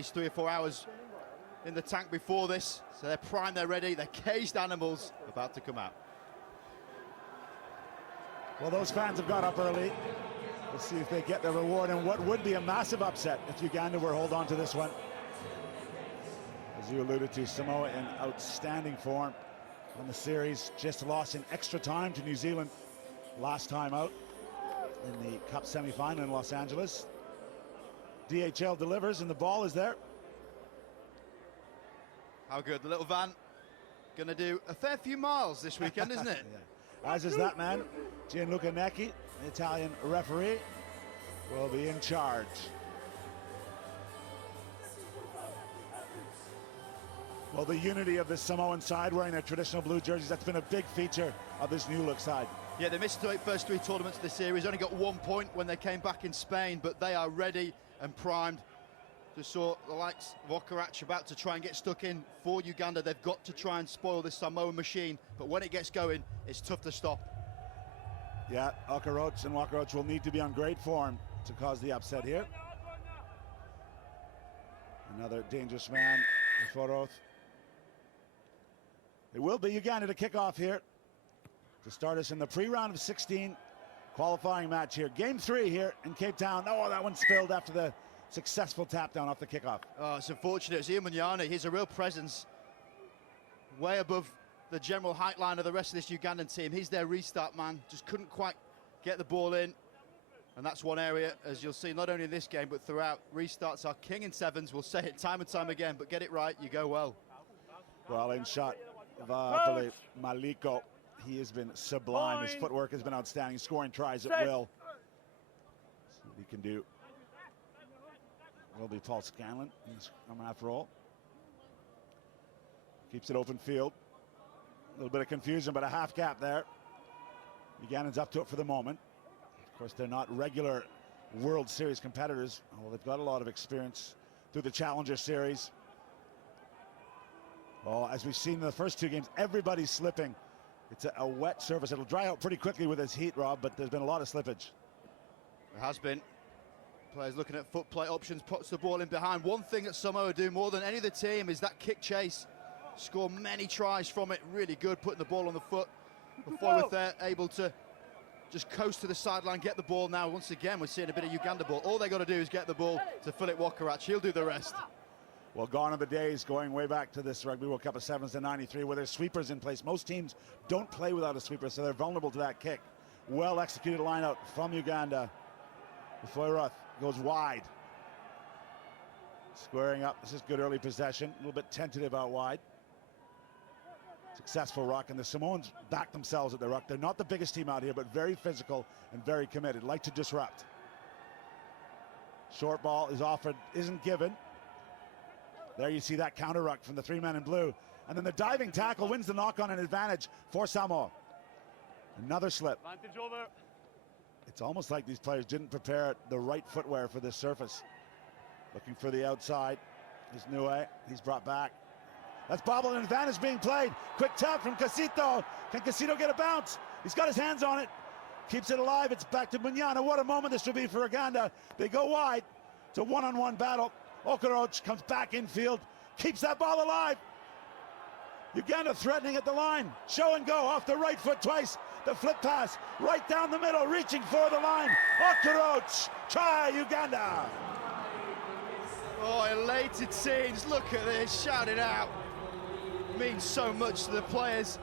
It's 3 or 4 hours in the tank before this, so they're primed, they're ready, they're caged animals about to come out. Well, those fans have got up early. Let's see if they get their reward and what would be a massive upset if Uganda were to hold on to this one. As you alluded to, Samoa in outstanding form on the series, just lost in extra time to New Zealand last time out in the Cup semi-final in Los Angeles. DHL delivers and the ball is there. How good, the little van. Gonna do a fair few miles this weekend, isn't it? Yeah. As is that man, Gianluca Necchi, the Italian referee, will be in charge. Well, the unity of the Samoan side wearing their traditional blue jerseys, that's been a big feature of this new look side. Yeah, they missed the first 3 tournaments of the series, only got 1 point when they came back in Spain, but they are ready and primed. Just saw the likes of Okoroch about to try and get stuck in for Uganda. They've got to try and spoil this Samoan machine, but when it gets going, it's tough to stop. Yeah, Okoroch will need to be on great form to cause the upset here. Another dangerous man, Foroth. It will be Uganda to kick off here to start us in the pre-round of 16 qualifying match here. Game 3 here in Cape Town. Oh, that one spilled after the successful tap down off the kickoff. Oh, it's unfortunate. It's Ian Munyana. He's a real presence, way above the general height line of the rest of this Ugandan team. He's their restart man. Just couldn't quite get the ball in. And that's one area, as you'll see, not only in this game, but throughout. Restarts are king in sevens. We'll say it time and time again, but get it right, you go well. Well, in shot, Vapale Maliko. He has been sublime. His footwork has been outstanding. Scoring tries at will. See what he can do. Will be Paul Scanlon after all. Keeps it open field. A little bit of confusion, but a half gap there. Ugandans up to it for the moment. Of course, they're not regular World Series competitors. Well, they've got a lot of experience through the Challenger Series. Oh, as we've seen in the first 2 games, everybody's slipping. It's a wet surface. It'll dry out pretty quickly with this heat, Rob, but there's been a lot of slippage. There has been. Players looking at foot play options, puts the ball in behind. One thing that Samoa do more than any other team is that kick chase. Score many tries from it, really good, putting the ball on the foot. Before they're able to just coast to the sideline, get the ball now. Once again, we're seeing a bit of Uganda ball. All they got to do is get the ball to Philip Okoroch. He'll do the rest. Well, gone are the days going way back to this Rugby World Cup of Sevens in '93 where there's sweepers in place. Most teams don't play without a sweeper, so they're vulnerable to that kick. Well executed line out from Uganda. Foyroth goes wide. Squaring up. This is good early possession. A little bit tentative out wide. Successful ruck, and the Samoans back themselves at the ruck. They're not the biggest team out here, but very physical and very committed. Like to disrupt. Short ball is offered, isn't given. There you see that counter ruck from the 3 men in blue. And then the diving tackle wins the knock on an advantage for Samoa. Another slip. Advantage over. It's almost like these players didn't prepare the right footwear for this surface. Looking for the outside. Here's Nue. He's brought back. That's bobbled, and advantage being played. Quick tap from Casito. Can Casito get a bounce? He's got his hands on it. Keeps it alive. It's back to Munyana. What a moment this will be for Uganda. They go wide. It's a one-on-one battle. Okoroch comes back infield. Keeps that ball alive. Uganda threatening at the line. Show and go off the right foot twice. The flip pass right down the middle, reaching for the line. Okoroch, try Uganda. Oh, elated scenes. Look at this, shout it out. Means so much to the players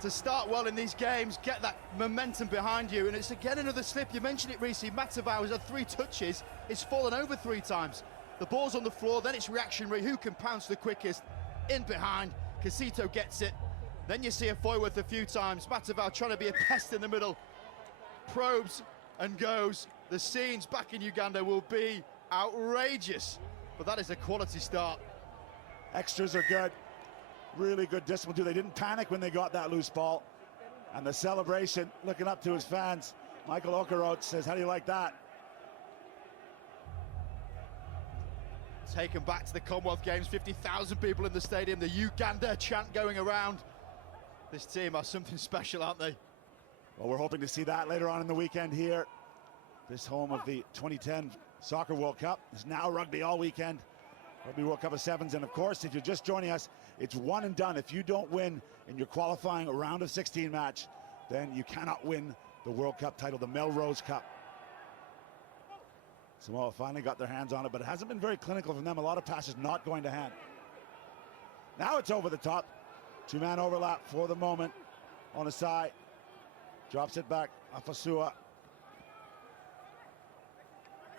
to start well in these games, get that momentum behind you, and it's again another slip. You mentioned it, Reece. Matavao has had 3 touches. It's fallen over 3 times. The ball's on the floor, then it's reactionary. Who can pounce the quickest? In behind. Casito gets it. Then you see a Foyworth a few times. Matavao trying to be a pest in the middle. Probes and goes. The scenes back in Uganda will be outrageous. But that is a quality start. Extras are good. Really good discipline too. They didn't panic when they got that loose ball. And the celebration, looking up to his fans. Michael Okoroch says, how do you like that? Taken back to the Commonwealth Games, 50,000 people in the stadium, the Uganda chant going around. This team are something special, aren't they? Well, we're hoping to see that later on in the weekend here. This home of the 2010 Soccer World Cup is now rugby all weekend Rugby World Cup of Sevens, and of course, if you're just joining us, it's one and done. If you don't win in your qualifying round of 16 match, then you cannot win the World Cup title, the Melrose Cup. Samoa finally got their hands on it, but it hasn't been very clinical from them. A lot of passes not going to hand. Now it's over the top. Two-man overlap for the moment. On the side. Drops it back. Afasua.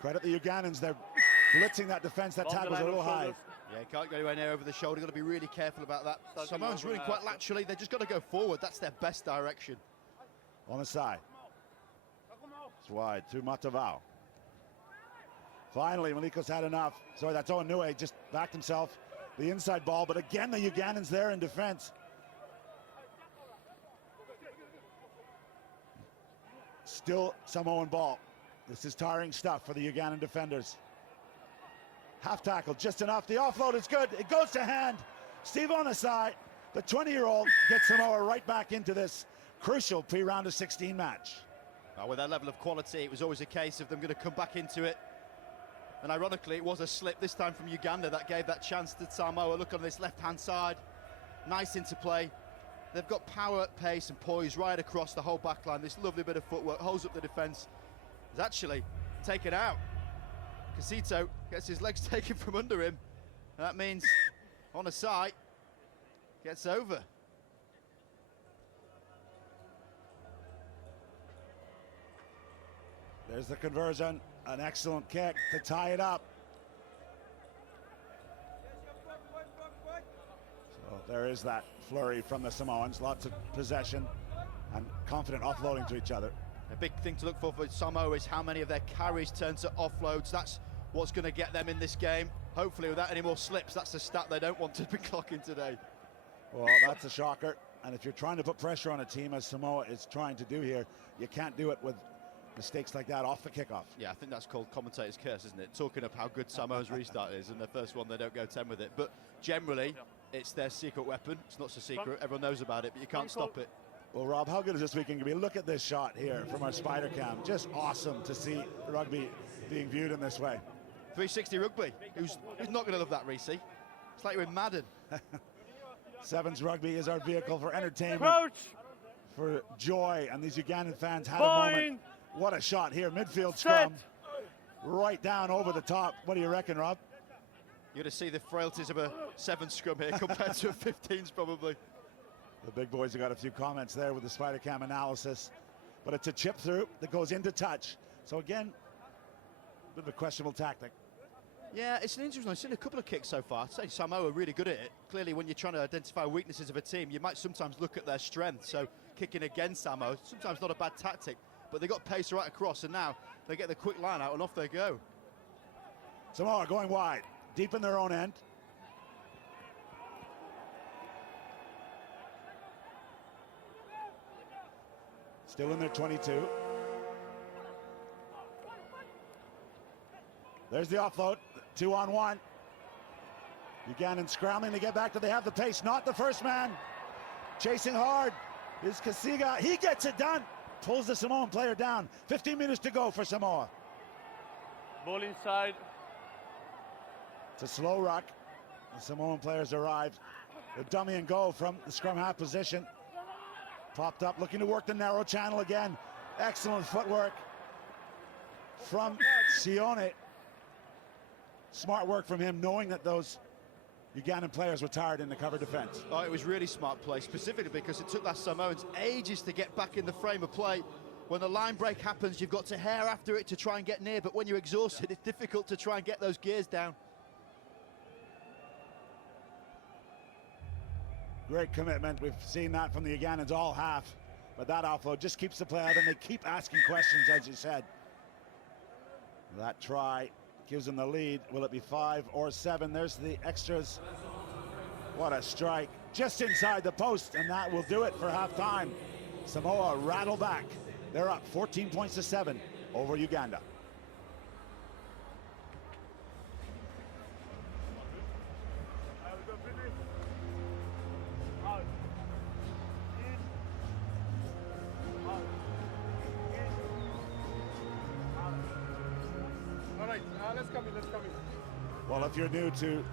Credit the Ugandans. They're blitzing that defense. That tackle's a little high. Yeah, can't go anywhere near over the shoulder. Got to be really careful about that. Samoa's running quite laterally. They just got to go forward. That's their best direction. On the side. It's wide to Matavao. Finally, Maliko's had enough. Sorry, that's Owen Nue just backed himself. The inside ball, but again, the Ugandans there in defense. Still Samoan ball. This is tiring stuff for the Ugandan defenders. Half tackle, just enough. The offload is good. It goes to hand. Steve on the side. The 20-year-old gets Samoa right back into this crucial pre-round of 16 match. With that level of quality, it was always a case of them going to come back into it. And ironically, it was a slip this time from Uganda that gave that chance to Samoa. Look on this left-hand side. Nice interplay. They've got power, pace and poise right across the whole back line. This lovely bit of footwork holds up the defence. Is actually taken out. Casito gets his legs taken from under him. And that means on a side, gets over. There's the conversion. An excellent kick to tie it up. So there is that flurry from the Samoans. Lots of possession and confident offloading to each other. A big thing to look for Samoa is how many of their carries turn to offloads. That's what's going to get them in this game. Hopefully without any more slips. That's a stat they don't want to be clocking today. Well, that's a shocker. And if you're trying to put pressure on a team, as Samoa is trying to do here, you can't do it with mistakes like that off the kickoff. Yeah, I think that's called commentator's curse, isn't it? Talking of how good Samoa's restart is, and the first one they don't go 10 with it. But generally, it's their secret weapon. It's not so secret. Everyone knows about it, but you can't stop it. Well, Rob, how good is this weekend going to be? Look at this shot here from our spider cam. Just awesome to see rugby being viewed in this way. 360 rugby. Who's not going to love that, Reece? It's like you're in Madden. Sevens rugby is our vehicle for entertainment, Coach, for joy, and these Ugandan fans had a moment. What a shot here, midfield scrum, right down over the top. What do you reckon, Rob? You're going to see the frailties of a 7 scrum here compared to a 15s probably. The big boys have got a few comments there with the spider cam analysis, but it's a chip through that goes into touch. So again, a bit of a questionable tactic. Yeah, it's an interesting one. I've seen a couple of kicks so far. I'd say Samoa are really good at it. Clearly, when you're trying to identify weaknesses of a team, you might sometimes look at their strength. So kicking against Samoa, sometimes not a bad tactic, but they got pace right across, and now they get the quick line out and off they go. Samoa going wide, deep in their own end. Still in their 22. There's the offload, 2-on-1. Ugandan scrambling to get back to, they have the pace, not the first man. Chasing hard is Kasiga, he gets it done. Pulls the Samoan player down. 15 minutes to go for Samoa. ball inside. It's a slow ruck. The Samoan players arrive. The dummy and go from the scrum half position. Popped up, looking to work the narrow channel again. Excellent footwork from Sione. Smart work from him, knowing that those Ugandan players were tired in the cover defense. Oh, it was really smart play, specifically because it took that Samoans ages to get back in the frame of play. When the line break happens, you've got to hair after it to try and get near, but when you're exhausted, it's difficult to try and get those gears down. Great commitment. We've seen that from the Ugandans all half, but that offload just keeps the play out, and they keep asking questions, as you said. That try gives them the lead. Will it be 5 or 7? There's the extras. What a strike. Just inside the post, and that will do it for halftime. Samoa rattle back. They're up 14 points to 7 over Uganda. All right, let's come in. Well, if you're new to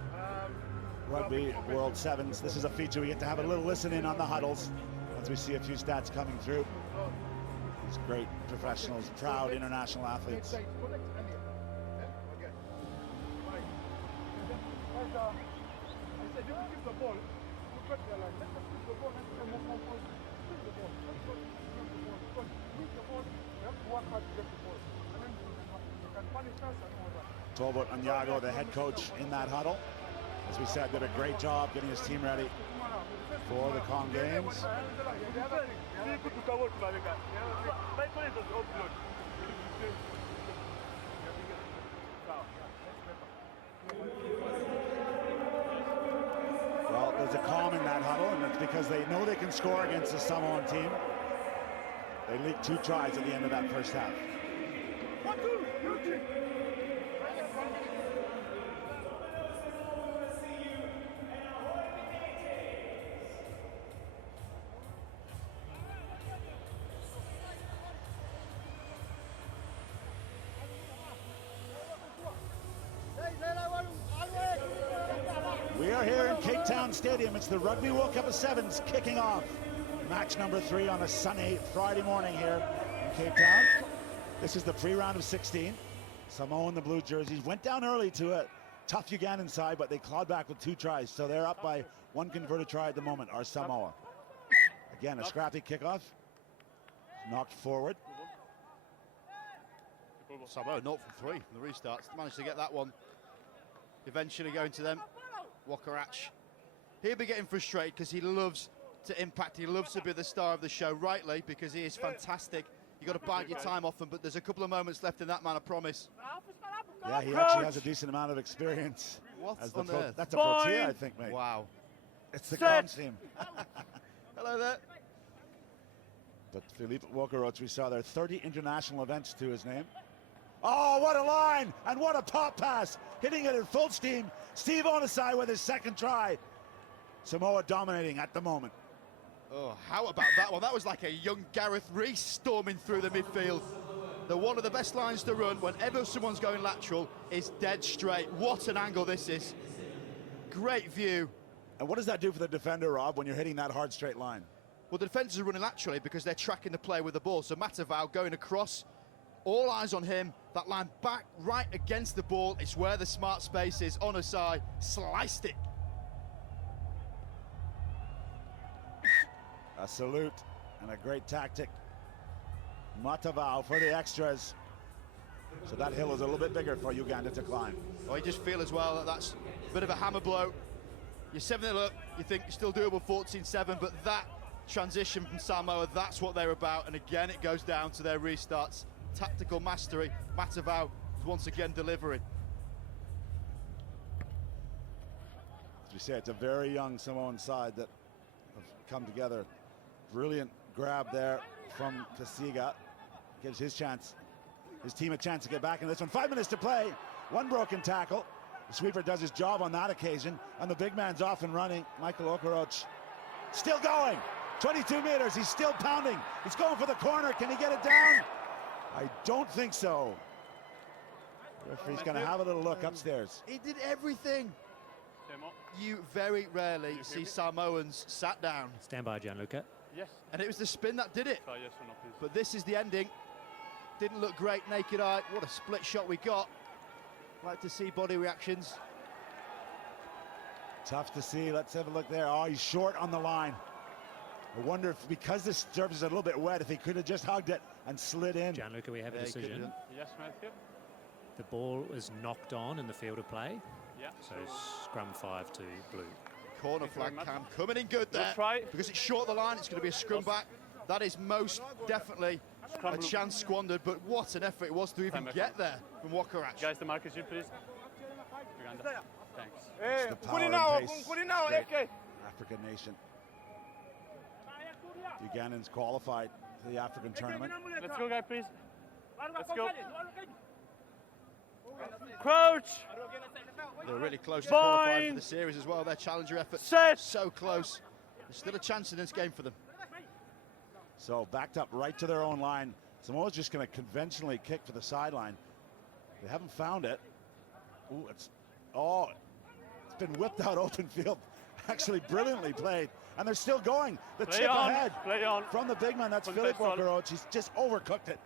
Rugby World Sevens. This is a feature we get to have a little listen in on the huddles as we see a few stats coming through. These great professionals, proud international athletes. Tolbert Onyago, the head coach in that huddle, as we said, did a great job getting his team ready for the Kong Games. Well, there's a calm in that huddle, and it's because they know they can score against the Samoan team. They leaked 2 tries at the end of that first half. We are here in Cape Town Stadium. It's the Rugby World Cup of Sevens kicking off. Match number 3 on a sunny Friday morning here in Cape Town. This is the pre-round of 16. Samoa in the blue jerseys went down early to a tough Ugandan side, but they clawed back with 2 tries. So they're up by 1 converted try at the moment, our Samoa. Again, a scrappy kickoff. Knocked forward. Samoa 0 from 3 from the restarts. Managed to get that one. Eventually going to them. Wakarach. He'll be getting frustrated because he loves to impact. He loves to be the star of the show, rightly, because he is fantastic. You've got to bite your time off him, but there's a couple of moments left in that man, I promise. Yeah, he actually has a decent amount of experience. What as on earth? That's a protea, I think, mate. Wow. It's the comms team. Hello there. But Philippe Wakarach, we saw there 30 international events to his name. Oh, what a line, and what a pop pass. Hitting it at full steam. Steve Onisai with his 2nd try. Samoa dominating at the moment. Oh, how about that one? That was like a young Gareth Rees storming through the midfield. One of the best lines to run whenever someone's going lateral is dead straight. What an angle this is. Great view. And what does that do for the defender, Rob, when you're hitting that hard straight line? Well, the defenders are running laterally because they're tracking the player with the ball. So Matavao going across, all eyes on him. That line back right against the ball. It's where the smart space is. Onisai sliced it. A salute and a great tactic. Matavao for the extras. So that hill is a little bit bigger for Uganda to climb. Well, you just feel as well that that's a bit of a hammer blow. You're 7-0 up, you think you're still doable 14-7, but that transition from Samoa, that's what they're about. And again, it goes down to their restarts. Tactical mastery. Matavao is once again delivering. As you say, it's a very young Samoan side that have come together. Brilliant grab there from Kasiga. Gives his team a chance to get back in this one. 5 minutes to play. 1 broken tackle. The sweeper does his job on that occasion, and the big man's off and running. Michael Okoroch still going. 22 meters, he's still pounding. He's going for the corner. Can he get it down? I don't think so. Referee's going to have a little look upstairs. He did everything. You very rarely see Samoans sat down. Stand by, Gianluca. Yes. And it was the spin that did it. Yes or no, please. But this is the ending. Didn't look great naked eye. What a split shot we got. Like to see body reactions. Tough to see. Let's have a look there. Oh, he's short on the line. I wonder if, because this surface is a little bit wet, if he could have just hugged it and slid in. Gianluca, we have a decision. Yes, Matthew. The ball was knocked on in the field of play. Yeah. So scrum 5 to blue. Corner flag cam coming in good there. Try. Because it's short the line, it's going to be a scrum back. That is most definitely a chance squandered, but what an effort it was to even get there from Wakarach. Guys, the markers you, please. Uganda. Thanks. It's the power and pace. Great African nation. Ugandans qualified for the African tournament. Let's go, guys, please. Let's go. Crouch. They're really close to qualifying for the series as well. Their challenger effort so close. There's still a chance in this game for them. So backed up right to their own line. Samoa's just going to conventionally kick for the sideline. They haven't found it. Ooh, it's been whipped out open field. Actually brilliantly played. And they're still going. The Play chip on, ahead play on. from the big man. That's From Philip Petrol. Walker-Roach. He's just overcooked it.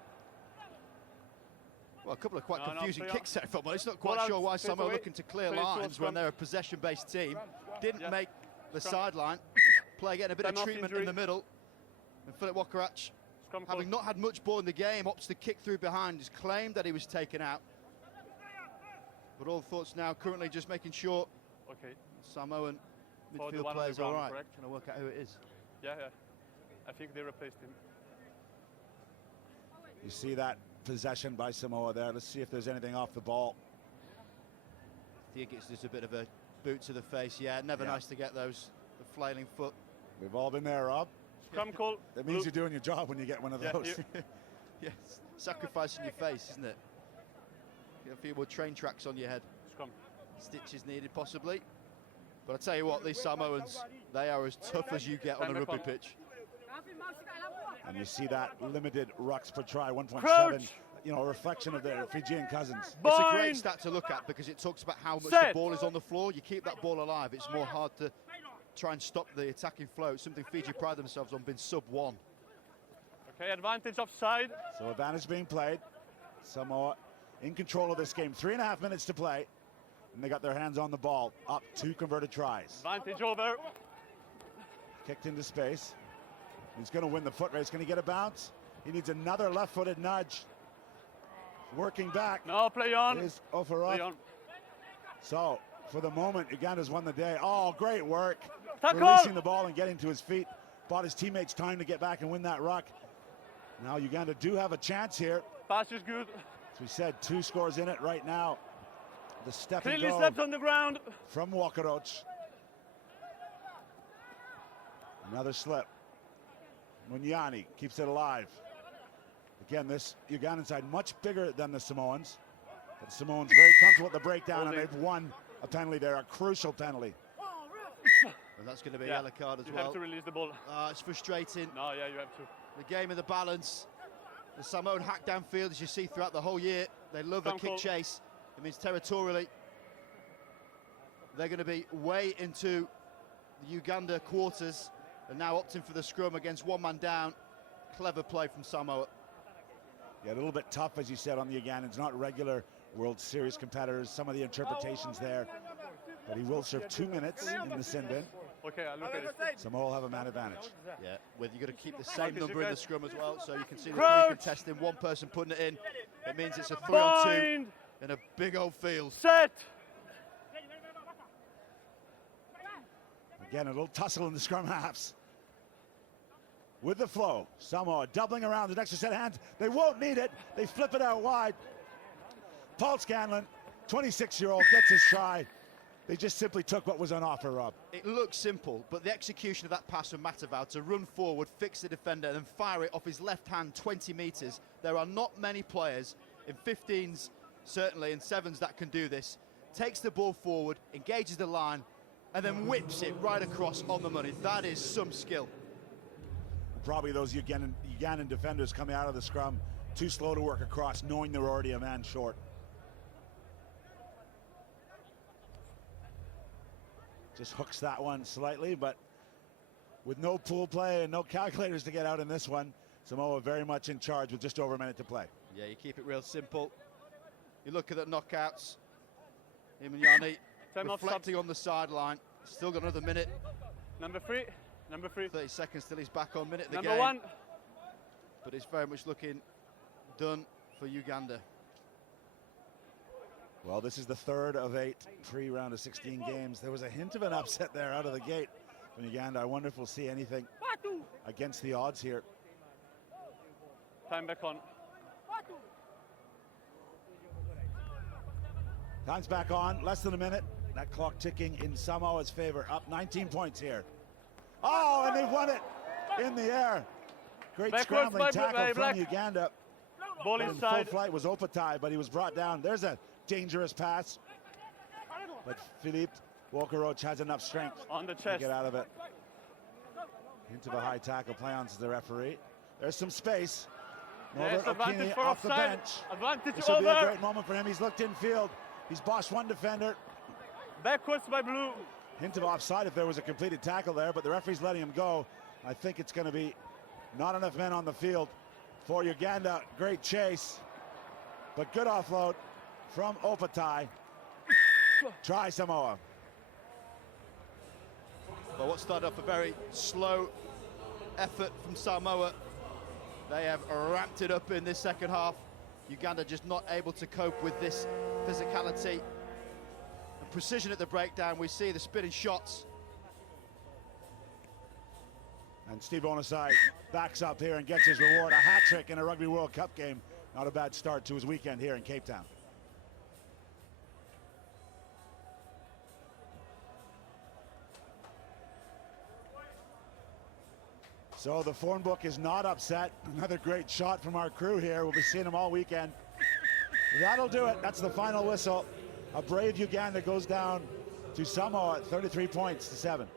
Well, a couple of quite No, confusing play on. kicks set from. It's not Ball quite out, sure why straight Samoa away. looking to clear Play towards lines when scrum. they're a possession-based team. Didn't Yeah. make the Scrum. sideline. Play getting a bit Time of off treatment injury. in the middle. And Philip Walker-Roach, Scrum call. having not had much ball in the game, opts to kick through behind. He's claimed that he was taken out. But all thoughts now currently just making sure Okay. Samoan For the midfield one on the players all ground, right. correct? Trying to work out who it is. Yeah, yeah. I think they replaced him. You see that possession by Samoa there. Let's see if there's anything off the ball. I think it's just a bit of a boot to the face. Yeah, never Yeah. nice to get those. The flailing foot. We've all been there, Rob. Scrum call. That means Blue. you're doing your job when you get one of Yeah, those. you- Yes, sacrificing your face, isn't it? You get a few more train tracks on your head. Scrum. Stitches needed, possibly. But I tell you what, these Samoans, they are as tough as you get on a Time back rugby on. pitch. And you see that limited rucks per try, 1.7. Crouch. You know, a reflection of their Fijian cousins. It's a great Bind. stat to look at because it talks about how much the Set. ball is on the floor. You keep that ball alive, it's more hard to try and stop the attacking flow. It's something Fiji pride themselves on, being sub-1. Okay, advantage offside. So advantage being played. Samoa in control of this game. 3.5 minutes to play. And they got their hands on the ball. Up 2 converted tries. Advantage over. Kicked into space. He's going to win the foot race. Can he get a bounce? He needs another left-footed nudge. Working back. No, play on. Is Play Ofarov. on. So, for the moment, Uganda's won the day. Oh, great work. Tackle. Releasing the ball and getting to his feet. Bought his teammates time to get back and win that ruck. Now Uganda do have a chance here. Pass is good. As we said, 2 scores in it right now. The step and Clearly go steps on the ground. from Walker-Roach. Another slip. Munyani keeps it alive. Again, this Ugandan side much bigger than the Samoans. But the Samoans very comfortable with the breakdown, and they've won a penalty there, a crucial penalty. And that's going to be a Yeah. yellow card as You well. have to release the ball. It's frustrating. No, yeah, you have to. The game of the balance. The Samoan hack downfield, as you see throughout the whole year. They love a Scrum kick call. chase. It means territorially they're going to be way into the Uganda quarters and now opting for the scrum against one man down. Clever play from Samoa. Yeah, a little bit tough, as you said, on the Ugandans. Not regular World Series competitors. Some of the interpretations there. But he will serve 2 minutes in the sin bin. Okay, I look at it. Samoa will have a man advantage. Yeah, well, you've got to keep the same Marcus, number you in the guys- scrum as well, so you can see the Crouch. 3 contesting, one person putting it in. It means it's a 3-on-2 Bind. in a big old field. Set. Again, a little tussle in the scrum halves. With the flow, Samoa doubling around the extra set of hands. They won't need it. They flip it out wide. Paul Scanlon, 26-year-old, gets his try. They just simply took what was on offer, Rob. It looks simple, but the execution of that pass from Matavao to run forward, fix the defender, and then fire it off his left hand 20 metres. There are not many players in 15s, certainly, and 7s that can do this. Takes the ball forward, engages the line, and then whips it right across on the money. That is some skill. Probably those Ugandan defenders coming out of the scrum too slow to work across, knowing they're already a man short. Just hooks that one slightly, but with no pool play and no calculators to get out in this one, Samoa very much in charge with just over a minute to play. Yeah, you keep it real simple. You look at the knockouts. Imanyani Time off, reflecting on the sideline. Still got another minute. Number 3. Number 3. 30 seconds till he's back on. Minute of the Number game. 1. But it's very much looking done for Uganda. Well, this is the 3rd of 8 pre-round of 16 games. There was a hint of an upset there out of the gate from Uganda. I wonder if we'll see anything against the odds here. Time back on. Time's back on, less than a minute. That clock ticking in Samoa's favor, up 19 points here. Oh, and they've won it in the air. Great Backwards scrambling by tackle from Black. Uganda. Ball In full inside. flight was Opatai, but he was brought down. There's a dangerous pass. But Philippe Walker-Roach has enough strength On the to chest. get out of it. Into the high tackle, play on to the referee. There's some space. Yes, Norbert advantage Okini for off the offside. bench. Advantage This will be a over. great moment for him. He's looked in field. He's bossed one defender. Backwards by blue. Hint of offside if there was a completed tackle there, but the referee's letting him go. I think it's going to be not enough men on the field for Uganda. Great chase, but good offload from Opatai. Try Samoa. Well, what started off a very slow effort from Samoa, they have ramped it up in this second half. Uganda just not able to cope with this physicality and precision at the breakdown. We see the spinning shots. And Steve Onasai backs up here and gets his reward, a hat trick in a Rugby World Cup game. Not a bad start to his weekend here in Cape Town. So the phone book is not upset. Another great shot from our crew here. We'll be seeing them all weekend. That'll do it. That's the final whistle. A brave Uganda goes down to Samoa, 33 points to 7.